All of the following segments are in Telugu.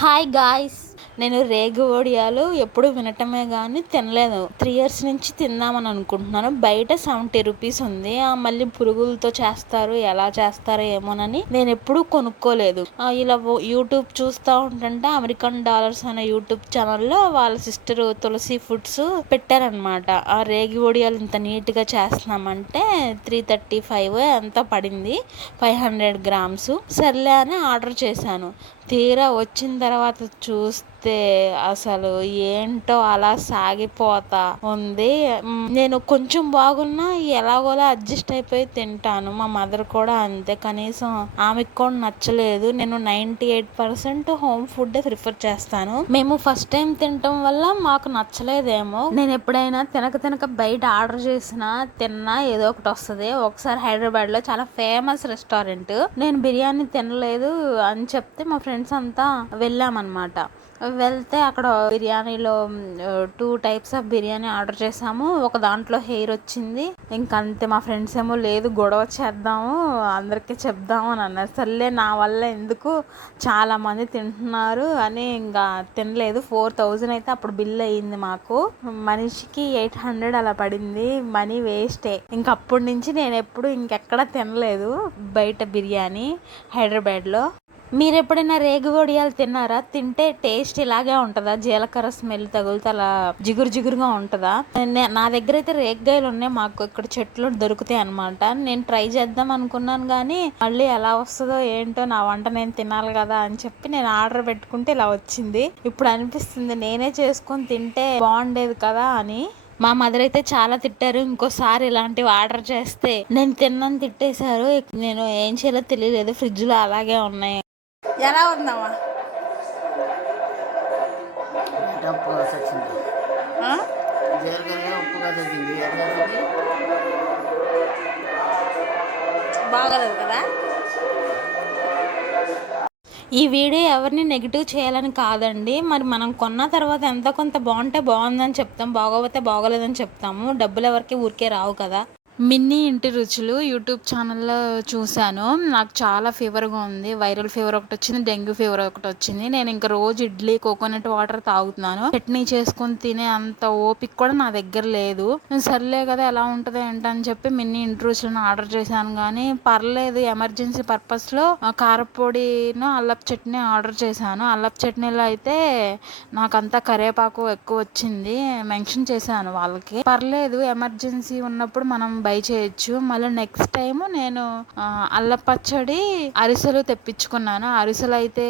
హాయ్ గాయ్స్, నేను రేగు వడియాలు ఎప్పుడు వినటమే కానీ తినలేదు. 3 years నుంచి తిందామని అనుకుంటున్నాను. బయట 70 రూపీస్ ఉంది. మళ్ళీ పురుగులతో చేస్తారు, ఎలా చేస్తారో ఏమోనని నేను ఎప్పుడూ కొనుక్కోలేదు. ఇలా యూట్యూబ్ చూస్తూ ఉంటుంటే అమెరికన్ డాలర్స్ అనే యూట్యూబ్ ఛానల్లో వాళ్ళ సిస్టర్ తులసి ఫుడ్స్ పెట్టారనమాట. ఆ రేగి వడియాలు ఇంత నీట్గా చేస్తున్నామంటే 335 ఎంత పడింది, 500 grams. సర్లే అని ఆర్డర్ చేశాను. తీరా వచ్చిన తర్వాత చూస్తే అసలు ఏంటో అలా సాగిపోతా ఉంది. నేను కొంచెం బాగున్నా ఎలాగోలా అడ్జస్ట్ అయిపోయి తింటాను. మా మదర్ కూడా అంతే, కనీసం ఆమెకు కూడా నచ్చలేదు. నేను 98% హోమ్ ఫుడ్ ప్రిఫర్ చేస్తాను. మేము ఫస్ట్ టైం తినటం వల్ల మాకు నచ్చలేదేమో. నేను ఎప్పుడైనా తినక బయట ఆర్డర్ చేసినా తిన్నా ఏదో ఒకటి వస్తుంది. ఒకసారి హైదరాబాద్ లో చాలా ఫేమస్ రెస్టారెంట్, నేను బిర్యానీ తినలేదు అని చెప్తే మా ఫ్రెండ్స్ అంతా వెళ్ళామన్నమాట. వెళ్తే అక్కడ బిర్యానీలో 2 types ఆఫ్ బిర్యానీ ఆర్డర్ చేసాము. ఒక దాంట్లో హెయిర్ వచ్చింది. ఇంకంతే. మా ఫ్రెండ్స్ ఏమో లేదు గొడవ చేద్దాము, అందరికీ చెప్దాము అని అన్నారు. సర్లే నా వల్ల ఎందుకు, చాలా మంది తింటున్నారు అని ఇంకా తినలేదు. 4000 అయితే అప్పుడు బిల్ అయ్యింది మాకు. మనిషికి 800 అలా పడింది. మనీ వేస్టే. ఇంకప్పటి నుంచి నేను ఎప్పుడు ఇంకెక్కడ తినలేదు బయట బిర్యానీ హైదరాబాద్లో. మీరు ఎప్పుడైనా రేగు వడియాలు తిన్నారా? తింటే టేస్ట్ ఇలాగే ఉంటుందా? జీలకర్ర స్మెల్ తగులుతా అలా జిగురుగా ఉంటుందా? నా దగ్గర అయితే రేగ్గాయలు ఉన్నాయి, మాకు ఇక్కడ చెట్లు దొరుకుతాయి అనమాట. నేను ట్రై చేద్దాం అనుకున్నాను కానీ మళ్ళీ ఎలా వస్తుందో ఏంటో, నా వంట నేను తినాలి కదా అని చెప్పి నేను ఆర్డర్ పెట్టుకుంటే ఇలా వచ్చింది. ఇప్పుడు అనిపిస్తుంది నేనే చేసుకొని తింటే బాగుండేది కదా అని. మా మదర్ అయితే చాలా తిట్టారు. ఇంకోసారి ఇలాంటివి ఆర్డర్ చేస్తే నేను తిన్నాను తిట్టేశారు. నేను ఏం చేయాలో తెలియలేదు, ఫ్రిడ్జ్ లో అలాగే ఉన్నాయి. ఎలా ఉందమ్మా? బాగలేదు కదా. ఈ వీడియో ఎవరిని నెగిటివ్ చేయాలని కాదండి. మరి మనం కొన్న తర్వాత ఎంత కొంత బాగుంటే బాగుందని చెప్తాం, బాగోపోతే బాగోలేదని చెప్తాము. డబ్బులు ఎవరికి ఊరికే రావు కదా. మిన్నీ ఇంటి రుచులు యూట్యూబ్ ఛానల్లో చూశాను. నాకు చాలా ఫీవర్గా ఉంది. వైరల్ ఫీవర్ ఒకటి వచ్చింది, డెంగ్యూ ఫీవర్ ఒకటి వచ్చింది. నేను ఇంకా రోజు ఇడ్లీ కోకోనట్ వాటర్ తాగుతున్నాను. చట్నీ చేసుకొని తినే అంత ఓపిక కూడా నా దగ్గర లేదు. సర్లే కదా ఎలా ఉంటుంది ఏంటని చెప్పి మిన్నీ ఇంటి రుచులను ఆర్డర్ చేశాను. కానీ పర్లేదు, ఎమర్జెన్సీ పర్పస్లో కారపొడిను అల్లపు చట్నీ ఆర్డర్ చేశాను. అల్లపు చట్నీలో అయితే నాకంతా కరివేపాకు ఎక్కువ వచ్చింది. మెన్షన్ చేశాను వాళ్ళకి. పర్లేదు, ఎమర్జెన్సీ ఉన్నప్పుడు మనం బై చేయొచ్చు. మళ్ళీ నెక్స్ట్ టైం నేను అల్లం పచ్చడి అరిసెలు తెప్పించుకున్నాను. అరిసెలు అయితే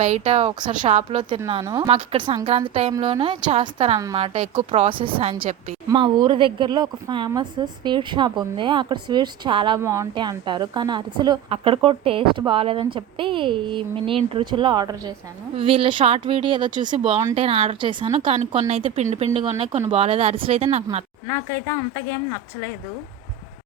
బయట ఒకసారి షాప్ లో తిన్నాను. మాకు ఇక్కడ సంక్రాంతి టైంలోనే చేస్తారనమాట, ఎక్కువ ప్రాసెస్ అని చెప్పి. మా ఊరు దగ్గరలో ఒక ఫేమస్ స్వీట్ షాప్ ఉంది. అక్కడ స్వీట్స్ చాలా బాగుంటాయి అంటారు, కానీ అరిసెలు అక్కడ కూడా టేస్ట్ బాగాలేదని చెప్పి ఈ మినీ ఇంటి రుచుల్లో ఆర్డర్ చేశాను. వీళ్ళ షార్ట్ వీడియో ఏదో చూసి బాగుంటాయని ఆర్డర్ చేశాను, కానీ కొన్ని అయితే పిండిగా ఉన్నాయి, కొన్ని బాగాలేదు. అరిసెలు అయితే నాకైతే అంతగా ఏం నచ్చలేదు.